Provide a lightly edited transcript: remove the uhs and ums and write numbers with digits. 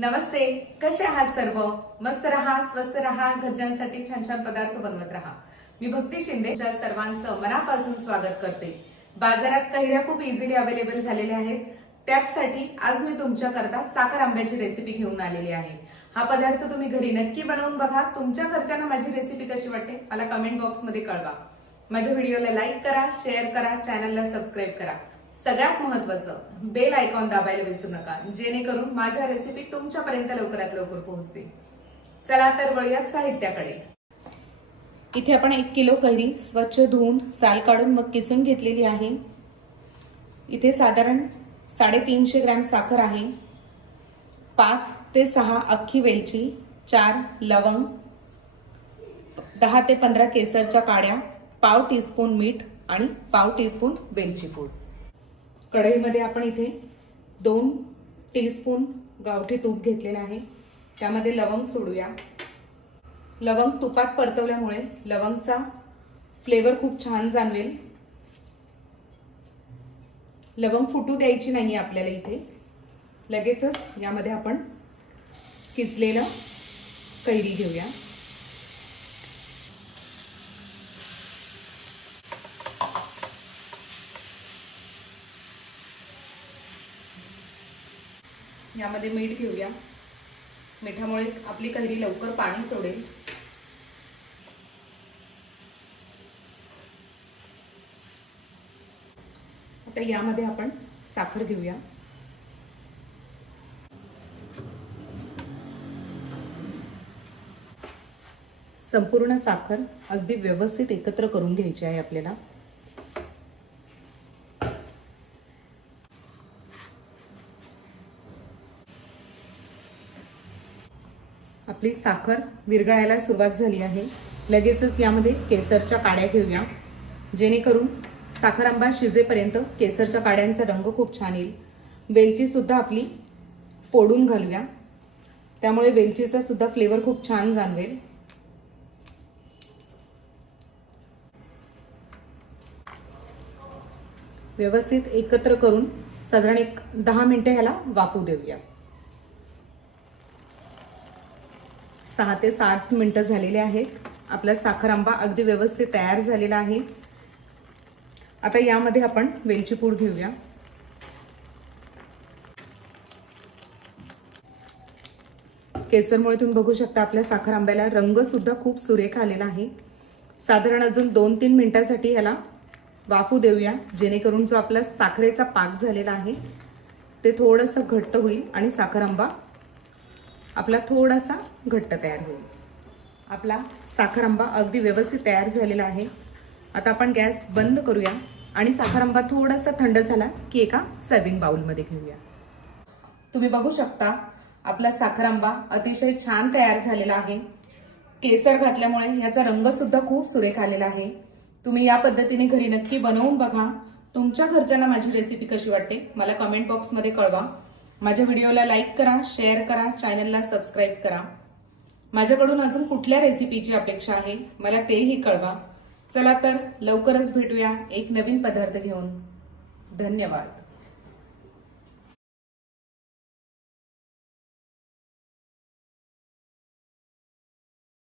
नमस्ते, कसे आहात सर्व? मस्त रहा, स्वस्थ रहा, घरच्यांसाठी छान छान पदार्थ बनवत रहा। मी भक्ती शिंदे सर्वांचं मनापासून स्वागत करते। बाजारात कैऱ्या खूप इझिली अवेलेबल झालेल्या आहेत। त्याचसाठी आज मी तुमच्याकरता साखर आंब्याची रेसिपी घेऊन आलेली आहे। हा पदार्थ तुम्ही घरी नक्की बनवून बघा। तुमच्या घरच्यांना माझी रेसिपी कशी वाटते मला कमेंट बॉक्स मध्ये कळवा। माझ्या व्हिडिओला लाईक करा, शेअर करा, चॅनलला सबस्क्राईब करा। सगळ्यात महत्त्वाचं बेल आयकॉन दाबायला विसरू नका, जेणेकरून माझ्या रेसिपी तुमच्यापर्यंत लवकरात लवकर पोहोचतील। चला तर वळूयात साहित्याकडे। इथे आपण 1 किलो कैरी स्वच्छ धुवून साल काढून मग किसून घेतलेली आहे। इथे साधारण 350 ग्रॅम साखर आहे, 5 ते 6 अख्खी वेलची, 4 लवंग, 10 ते 15 केसरच्या काड्या, पाव टीस्पून मीठ आणि पाव टीस्पून वेलची पूड। कढईमध्ये आपण इथे 2 टीस्पून गावठी तूप घेतलेले आहे। त्यामध्ये लवंग सोडूया। लवंग तुपात परतवल्यामुळे लवंगचा फ्लेवर खूप छान जाणवेल। लवंग फुटू द्यायची नाही आपल्याला। इथे लगेचच यामध्ये आपण किसलेलं कैरी घेऊया। यामध्ये मीठ घेऊया। मिठामुळे आपली कैरी लवकर पाणी सोडेल। आता यामध्ये आपण साखर घेऊया। संपूर्ण साखर अगदी व्यवस्थित एकत्र करून घ्यायची आहे आपल्याला। आपली साखर विरघळायला सुरुवात झाली आहे। लगेचच यामध्ये केसरच्या काड्या घेऊया, जेणेकरून साखर आंबा शिजेपर्यंत केसरच्या काड्यांचा रंग खूप छान येईल। वेलची सुद्धा आपली फोडून घालूया, त्यामुळे वेलचीचा सुद्धा फ्लेवर खूप छान जाणवेल। व्यवस्थित एकत्र करून साधारण 10 मिनिटे ह्याला वाफू देऊया। 6 ते 7 मिनिटं झालेले आहेत। आपला साखर आंबा अगदी व्यवस्थित तयार झालेला आहे। आता यामध्ये आपण वेलची पूड घेऊया। केसरमुळे तुम्ही बघू शकता आपल्या साखर आंब्याला रंग सुद्धा खूप सुरेख आलेला आहे। साधारण अजून 2-3 मिनिटांसाठी याला वाफू देऊया, जेणेकरून जो आपला साखरेचा पाक झालेला आहे ते थोडंसं घट्ट होईल आणि साखर आंबा आपला थोडासा घट्ट तयार होईल। आपला साखर आंबा अगदी व्यवस्थित तयार झालेला आहे। आता आपण गॅस बंद करूया आणि साखर आंबा थोडासा थंड झाला की एका सर्विंग बाउल मध्ये घेऊया। तुम्ही बघू शकता आपला साखर आंबा अतिशय छान तयार झालेला आहे। केसर घातल्यामुळे याचा रंग सुद्धा खूप सुरेख आलेला आहे। तुम्ही या पद्धतीने घरी नक्की बनवून बघा। तुमच्या घरच्यांना माझी रेसिपी कशी वाटते मला कमेंट बॉक्स मध्ये कळवा। माझ्या व्हिडिओला लाईक करा, शेअर करा, चॅनलला सबस्क्राईब करा। माझ्याकडून अजून कुठल्या रेसिपीची अपेक्षा आहे मला तेही कळवा। चला तर लवकरच भेटूया एक नवीन पदार्थ घेऊन। धन्यवाद।